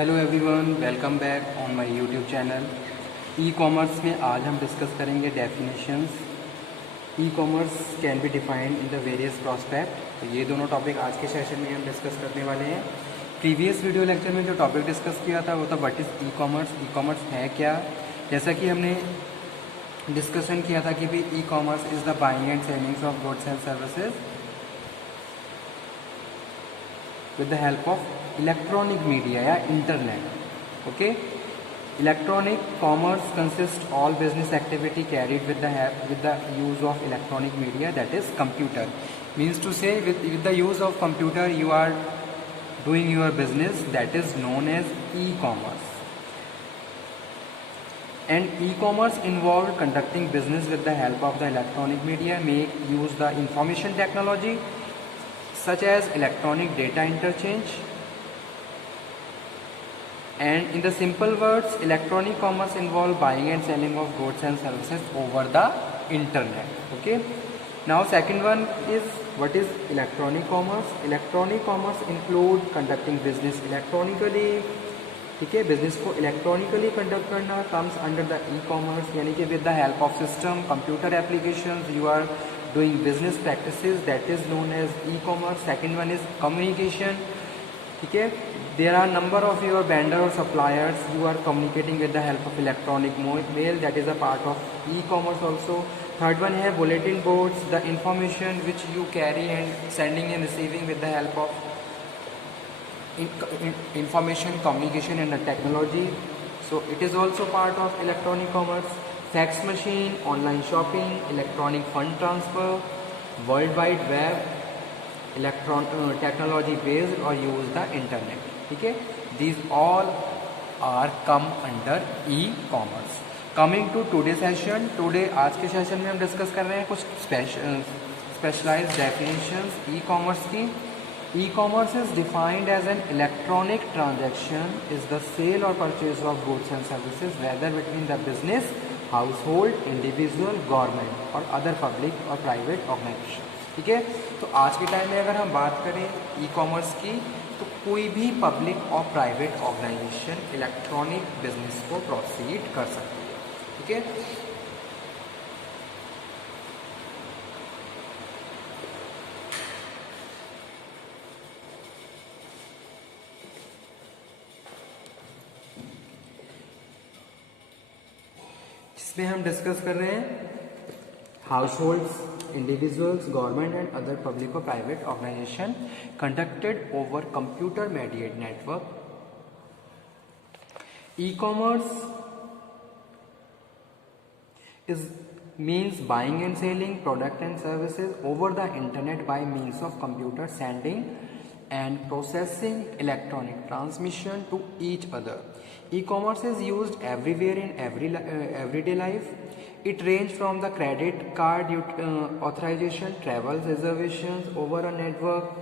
Hello everyone, welcome back on my YouTube channel. E commerce में आज हम discuss करेंगे definitions. E commerce can be defined in the various prospect. तो ये दोनों टॉपिक आज के सेशन में हम डिस्कस करने वाले हैं। प्रीवियस वीडियो लेक्चर में जो टॉपिक डिस्कस किया था वो था what is e commerce. E commerce है क्या। जैसा कि हमने डिस्कशन किया था कि भी e commerce is the buying and selling of goods and services with the help of electronic media या internet. Okay, electronic commerce consists all business activity carried with the use of electronic media, that is computer. Means to say with the use of computer you are doing your business, that is known as e-commerce. And e-commerce involved conducting business with the help of the electronic media, make use the information technology such as electronic data interchange. And in the simple words, electronic commerce involves buying and selling of goods and services over the internet. Okay, now second one is what is electronic commerce. Electronic commerce include conducting business electronically. ठीक है, business को electronically conduct करना comes under the e commerce, यानी कि with the help of system computer applications you are doing business practices, that is known as e-commerce. Second one is communication. ठीक है, there are number of your vendor or suppliers you are communicating with the help of electronic mail, that is a part of e-commerce also. Third one है bulletin boards, the information which you carry and sending and receiving with the help of information communication and the technology, so it is also part of electronic commerce. Fax machine, online shopping, electronic fund transfer, world wide web, technology based or use the internet. ठीक है, these all are come under e-commerce. Coming to today session, today आज के session में हम discuss कर रहे हैं कुछ स्पेशलाइज्ड डेफिनेशंस ई कॉमर्स की. E-commerce is defined as an electronic transaction is the sale or purchase of goods and services whether between the business, household, individual, government और other public और private organization. ठीक है, तो आज के time में अगर हम बात करें ई कॉमर्स की, तो कोई भी पब्लिक और प्राइवेट ऑर्गेनाइजेशन इलेक्ट्रॉनिक बिजनेस को प्रोसीड कर सकती है. ठीक है, इसमें हम डिस्कस कर रहे हैं households, individuals, government and other public और private organisation conducted over computer mediate network. E commerce is means buying and selling product and services over the internet by means of computer sending and processing electronic transmission to each other. E-commerce is used everywhere in everyday life. It ranges from the credit card authorization, travel reservations over a network,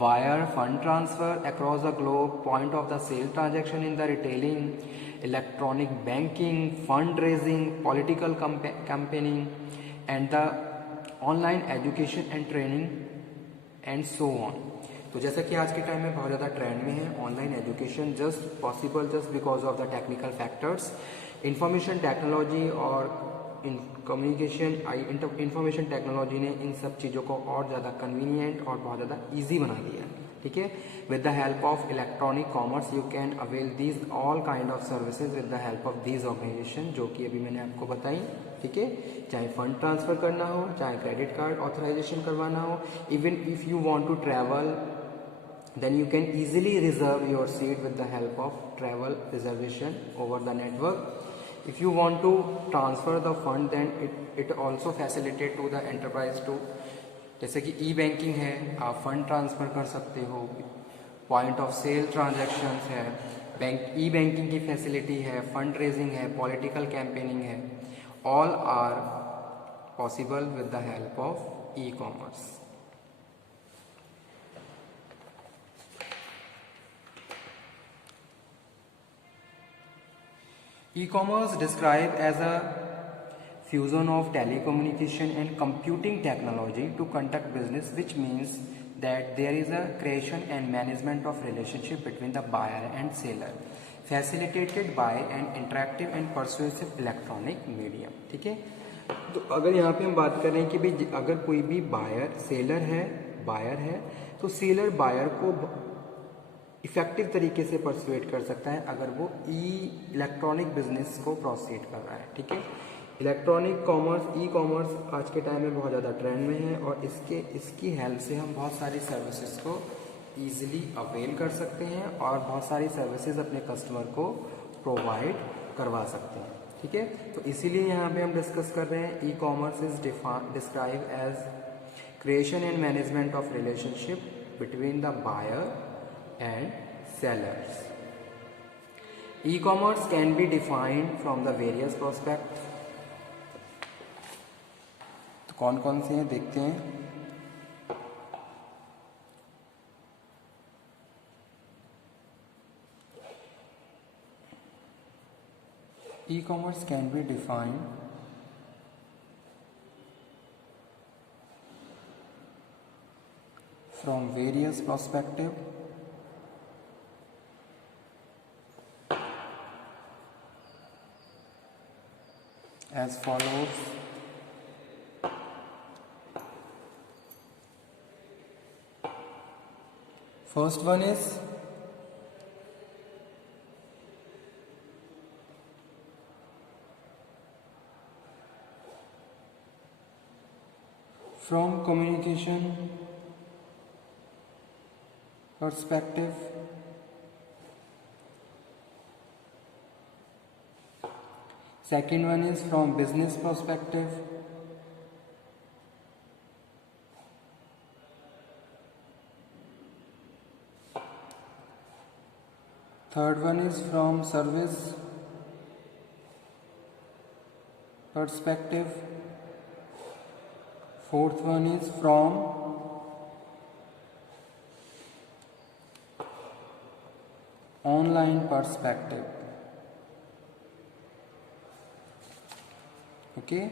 wire fund transfer across the globe, point of the sale transaction in the retailing, electronic banking, fundraising, political campaigning, and the online education and training and so on. तो जैसा कि आज के time में बहुत ज़्यादा trend में है online education, just possible just because of the technical factors. Information technology और कम्युनिकेशन इंफॉर्मेशन टेक्नोलॉजी ने इन सब चीज़ों को और ज़्यादा कन्वीनियंट और बहुत ज़्यादा ईजी बना दिया है. ठीक है, with the help of electronic commerce you can avail these all kind of services with the help of these organisation, जो कि अभी मैंने आपको बताई. ठीक है, चाहे फंड ट्रांसफर करना हो, चाहे क्रेडिट कार्ड ऑथराइजेशन करवाना हो, even if you want to travel, then you can easily reserve your seat with the help of travel reservation over the network. If you want to transfer the fund, then it also facilitate to the enterprise to, जैसे कि ई banking है, आप fund transfer कर सकते हो, point of sale transactions है, e banking की facility है, फंड रेजिंग है, पॉलिटिकल कैंपेनिंग है, all are possible with the help of e commerce. E-commerce described as a fusion of telecommunication and computing technology to conduct business, which means that there is a creation and management of relationship between the buyer and seller facilitated by an interactive and persuasive electronic medium. ठीक है, तो अगर यहाँ पे हम बात कर रहे हैं कि भाई अगर कोई भी बायर है तो सेलर बायर को इफेक्टिव तरीके से परसुएट कर सकता है अगर वो इलेक्ट्रॉनिक बिजनेस को प्रोसीड कर रहा है. ठीक है, इलेक्ट्रॉनिक कॉमर्स, ई कॉमर्स आज के टाइम में बहुत ज़्यादा ट्रेंड में है और इसकी हेल्प से हम बहुत सारी सर्विसेज को ईजिली अवेल कर सकते हैं और बहुत सारी सर्विसेज अपने कस्टमर को प्रोवाइड करवा सकते हैं. ठीक है, तो इसीलिए यहाँ पे हम डिस्कस कर रहे हैं e commerce is describe as creation and management of relationship between the buyer and sellers. E-commerce can be defined from the various prospects. तो कौन कौन से हैं देखते हैं. E-commerce can be defined from various perspectives. As follows. First one is from communication perspective. Second one is from business perspective. Third one is from service perspective. Fourth one is from online perspective. Okay,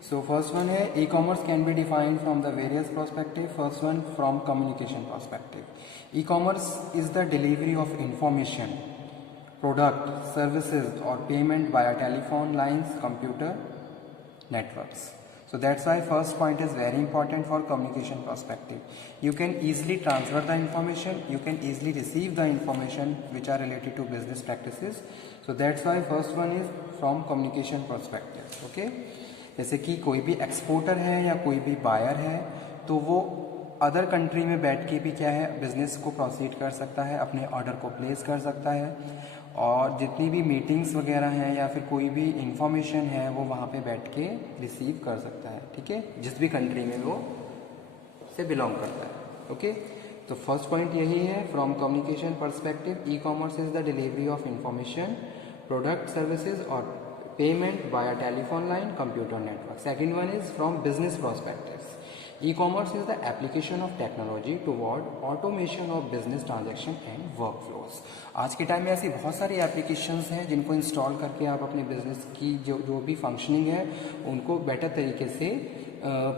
so first one है e-commerce can be defined from the various perspective. First one from communication perspective. E-commerce is the delivery of information, product, services or payment via telephone lines, computer networks. So that's why first point is very important for communication perspective. You can easily transfer the information, you can easily receive the information which are related to business practices. So that's why first one is from communication perspective. Okay, जैसे कि कोई भी exporter है या कोई भी buyer है तो वो अदर कंट्री में बैठ के भी क्या है बिजनेस को प्रोसीड कर सकता है, अपने ऑर्डर को प्लेस कर सकता है और जितनी भी मीटिंग्स वगैरह हैं या फिर कोई भी इंफॉर्मेशन है वो वहाँ पे बैठ के रिसीव कर सकता है. ठीक है, जिस भी कंट्री में वो से बिलोंग करता है. ओके, तो फर्स्ट पॉइंट यही है from communication perspective. E commerce is the delivery of information, product, services और payment via telephone line, computer network. Second one is from business perspective. E-commerce is the application of technology toward automation of business transaction and workflows. आज के time में ऐसी बहुत सारी applications हैं जिनको install करके आप अपने बिजनेस की जो भी फंक्शनिंग है उनको बेटर तरीके से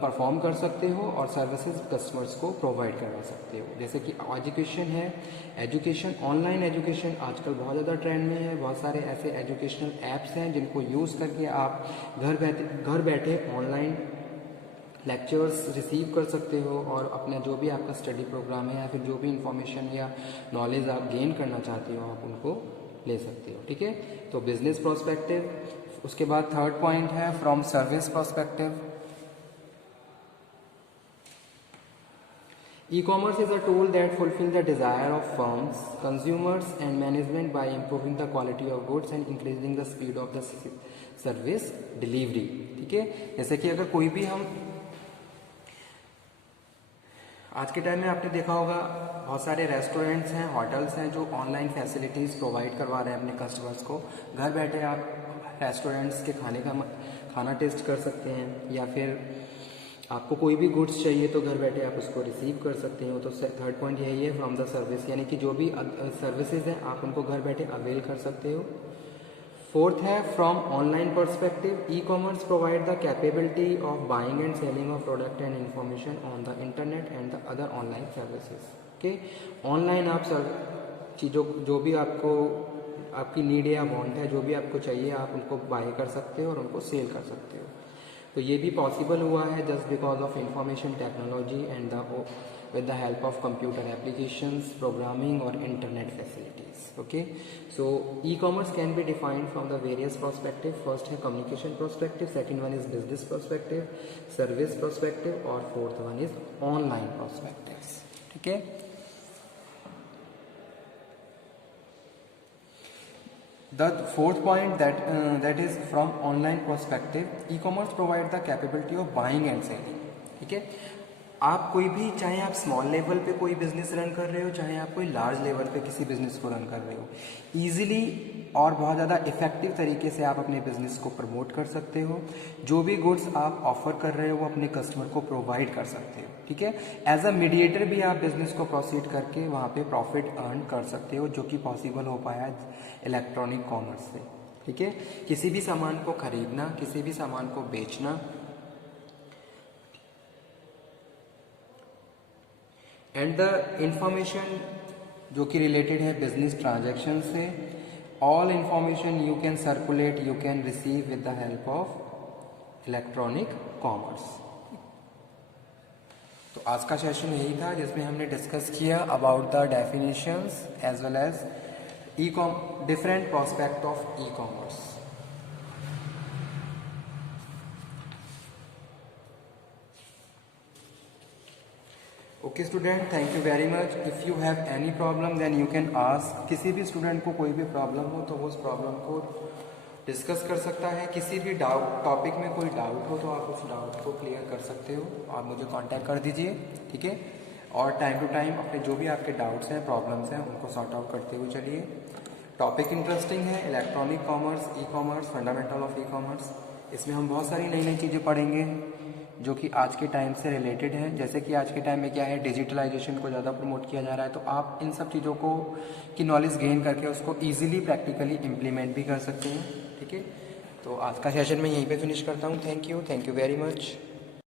परफॉर्म कर सकते हो और सर्विसेज कस्टमर्स को प्रोवाइड करवा सकते हो. जैसे कि एजुकेशन है, एजुकेशन, ऑनलाइन एजुकेशन आजकल बहुत ज़्यादा ट्रेंड में है. बहुत सारे ऐसे एजुकेशनल ऐप्स हैं जिनको यूज़ करके आप घर बैठे ऑनलाइन लेक्चर्स रिसीव कर सकते हो और अपना जो भी आपका स्टडी प्रोग्राम है या फिर जो भी इंफॉर्मेशन या नॉलेज आप गेन करना चाहते हो आप उनको ले सकते हो. ठीक है, तो बिजनेस पर्सपेक्टिव. उसके बाद थर्ड पॉइंट है from service perspective. E-commerce is a tool that fulfills the desire of firms, consumers and management by improving the quality of goods and increasing the speed of the service delivery. ठीक है, जैसे कि अगर कोई भी हम आज के टाइम में आपने देखा होगा बहुत सारे रेस्टोरेंट्स हैं, होटल्स हैं जो ऑनलाइन फैसिलिटीज़ प्रोवाइड करवा रहे हैं अपने कस्टमर्स को. घर बैठे आप रेस्टोरेंट्स के खाना टेस्ट कर सकते हैं या फिर आपको कोई भी गुड्स चाहिए तो घर बैठे आप उसको रिसीव कर सकते हो. तो थर्ड पॉइंट यही है फ्रॉम द सर्विस, यानी कि जो भी सर्विसेज हैं आप उनको घर बैठे अवेल कर सकते हो. फोर्थ है from online perspective, e commerce provide the capability of buying and selling of product and information on the internet and the other online services. Okay, online आप चीज़ों जो भी आपको आपकी नीड या वांट है, जो भी आपको चाहिए, आप उनको बाय कर सकते हो और उनको सेल कर सकते हो। तो ये भी पॉसिबल हुआ है just because of information technology and the with the help of computer applications, programming or internet facilities. Okay, so e-commerce can be defined from the various perspective. First है communication perspective, second one is business perspective, service perspective और fourth one is online perspectives. ठीक है, the fourth point that is from online perspective, e-commerce provide the capability of buying and selling. ठीक है, आप कोई भी, चाहे आप स्मॉल लेवल पे कोई बिजनेस रन कर रहे हो, चाहे आप कोई लार्ज लेवल पे किसी बिजनेस को रन कर रहे हो, इजीली और बहुत ज़्यादा इफेक्टिव तरीके से आप अपने बिजनेस को प्रमोट कर सकते हो। जो भी गुड्स आप ऑफर कर रहे हो वो अपने कस्टमर को प्रोवाइड कर सकते हो। ठीक है, एज अ मीडिएटर भी आप बिजनेस को प्रोसीड करके वहाँ पे प्रॉफिट अर्न कर सकते हो, जो कि पॉसिबल हो पाया इलेक्ट्रॉनिक कॉमर्स से। ठीक है, किसी भी सामान को खरीदना, किसी भी सामान को बेचना एंड द इंफॉर्मेशन जो कि रिलेटेड है बिजनेस ट्रांजैक्शन से, all information you can circulate, you can receive with the help of electronic commerce. तो आज का सेशन यही था जिसमें हमने डिस्कस किया about the definitions as well as different prospect of e commerce. Okay student, thank you very much. If you have any problem then you can ask. किसी भी स्टूडेंट को कोई भी प्रॉब्लम हो तो वो उस प्रॉब्लम को डिस्कस कर सकता है। किसी भी टॉपिक में कोई डाउट हो तो आप उस डाउट को क्लियर कर सकते हो, आप मुझे कांटेक्ट कर दीजिए। ठीक है, और टाइम टू टाइम अपने जो भी आपके डाउट्स हैं, प्रॉब्लम्स हैं, उनको सॉर्ट आउट करते हुए चलिए। टॉपिक इंटरेस्टिंग है, electronic commerce, e commerce, fundamental of e commerce. इसमें हम बहुत सारी नई नई चीज़ें पढ़ेंगे जो कि आज के टाइम से रिलेटेड है। जैसे कि आज के टाइम में क्या है, डिजिटलाइजेशन को ज़्यादा प्रमोट किया जा रहा है, तो आप इन सब चीज़ों को की नॉलेज गेन करके उसको ईजिली प्रैक्टिकली इम्प्लीमेंट भी कर सकते हैं। ठीक है, तो आज का सेशन मैं यहीं पे फिनिश करता हूँ। Thank you very much.